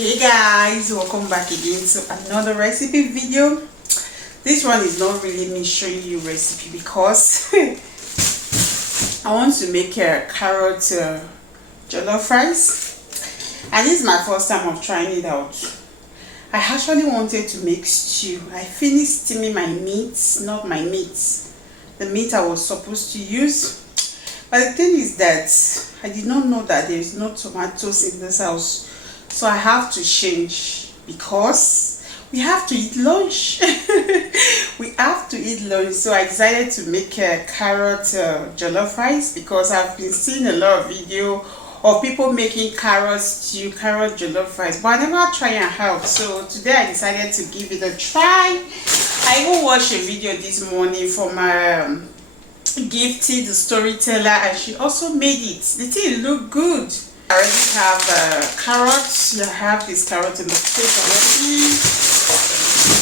Hey guys, welcome back again to another recipe video. This one is not really me showing you recipe because I want to make a carrot jollof rice, and this is my first time of trying it out. I actually wanted to make stew. I finished steaming my meat, not my meat, the meat I was supposed to use. But the thing is that I did not know that there is no tomatoes in this house, so I have to change because we have to eat lunch. We have to eat lunch, so I decided to make a carrot jollof rice because I've been seeing a lot of video of people making carrot stew, carrot jollof rice, but I never try and help. So today I decided to give it a try. I even watched a video this morning from my Gifty, the storyteller, and she also made it. The thing looked good. I already have carrots. I have this carrot in the plate already.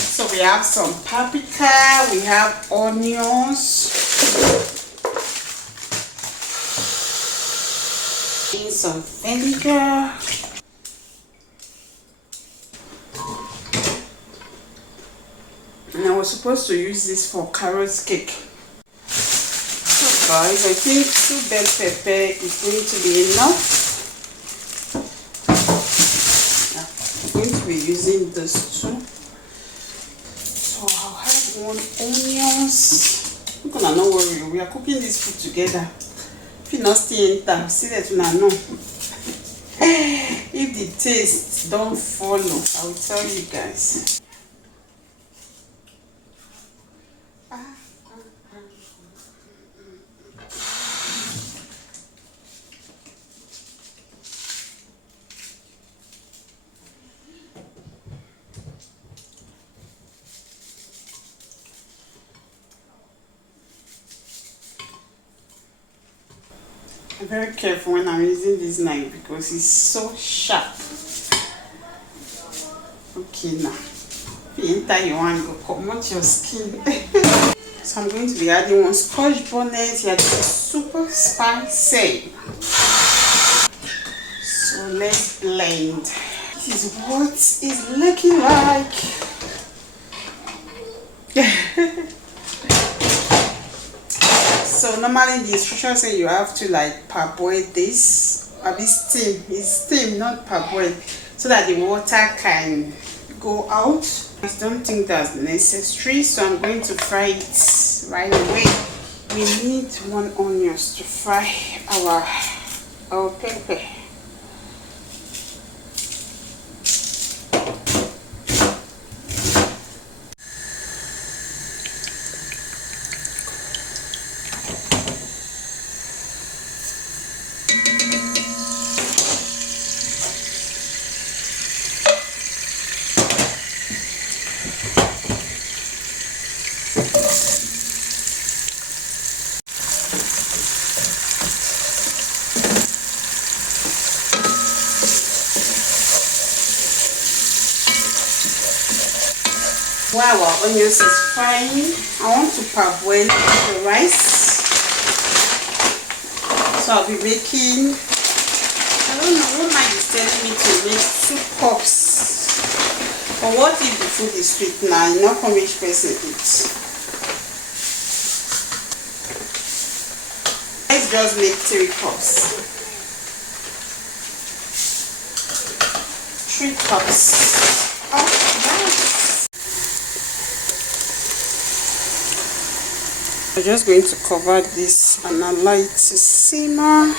So we have some paprika, we have onions, some vinegar, and I was supposed to use this for carrot cake. Guys, I think 2 bell pepper is going to be enough. I'm going to be using this too. So I'll have 1 onions. I'm gonna not worry, we are cooking this food together. If you not stay in time, see that you know. If the taste don't follow, I will tell you guys. I'm very careful when I'm using this knife because it's so sharp. Okay, now if you enter your one, go come out your skin. So I'm going to be adding 1 scotch bonnet. Yeah, this is super spicy. So let's blend. This is what it's looking like. So normally the instructions say you have to like parboil this, or be steam. It's steam, not parboil, so that the water can go out. I don't think that's necessary, so I'm going to fry it right away. We need 1 onion to fry our pepper. While our onions is frying, I want to parboil the rice. So I'll be making, I don't know, one mind is telling me to make 2 cups. But what if the food is sweet now? You know how each person eats. Let's just make 3 cups. 3 cups of rice. I'm just going to cover this and allow it to simmer.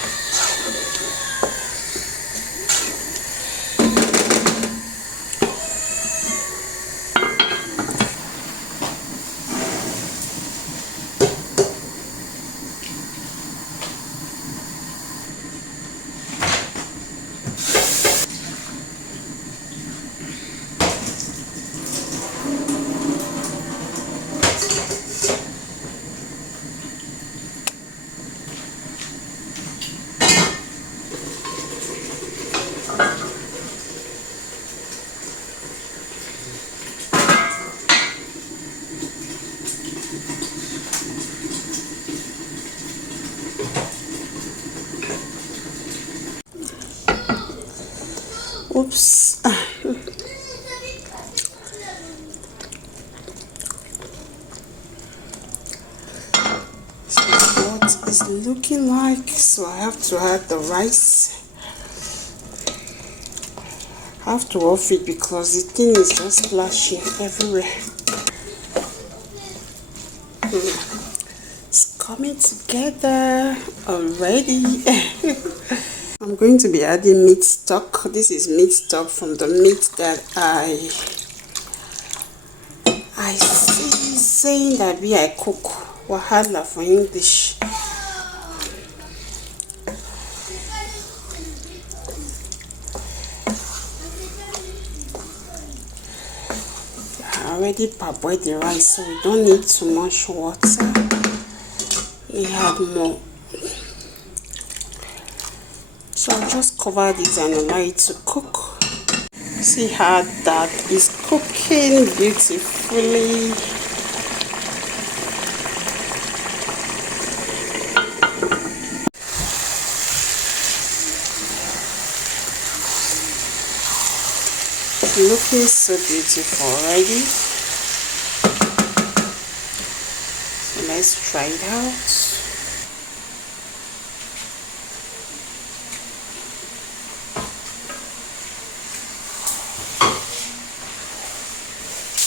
Oops. it's looking like. So I have to add the rice. I have to off it because the thing is just splashing everywhere. It's coming together already. I'm going to be adding meat stock. This is meat stock from the meat that I see saying that I cook. Wahala for English. I already parboiled the rice, so we don't need too much water. We have more. So I'll just cover this and allow it to cook. See how that is cooking beautifully. It's looking so beautiful already. So let's try it out.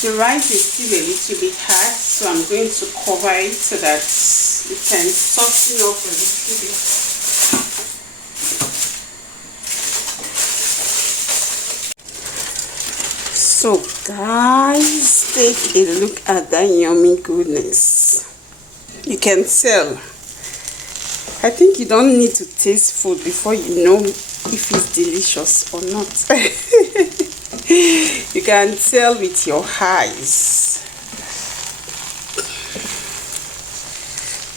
The rice is still a little bit hard, so I'm going to cover it so that it can soften up a little bit. So guys, take a look at that yummy goodness. You can tell. I think you don't need to taste food before you know if it's delicious or not. You can tell with your eyes.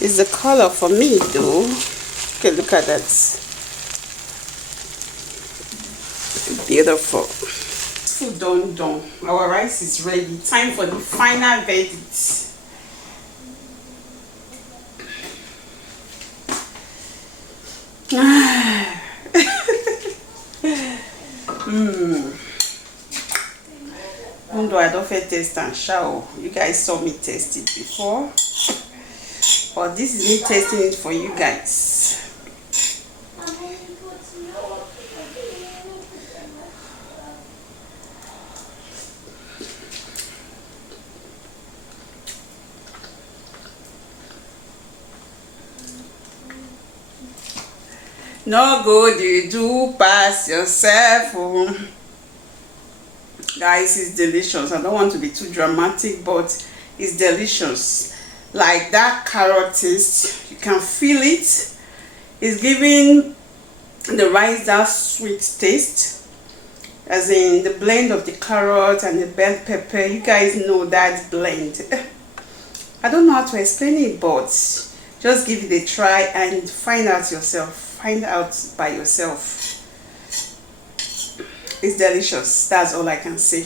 It's the color for me though. Okay, look at that. Beautiful. Food done. Our rice is ready. Time for the final verdict. Even though I don't feel taste and shower, you guys saw me taste it before, but this is me tasting it for you guys. No good you do pass yourself. Guys, it's delicious. I don't want to be too dramatic, but it's delicious. Like that carrot taste, you can feel it. It's giving the rice that sweet taste, as in the blend of the carrot and the bell pepper. You guys know that blend. I don't know how to explain it, but just give it a try and find out yourself. Find out by yourself. It's delicious. That's all I can say.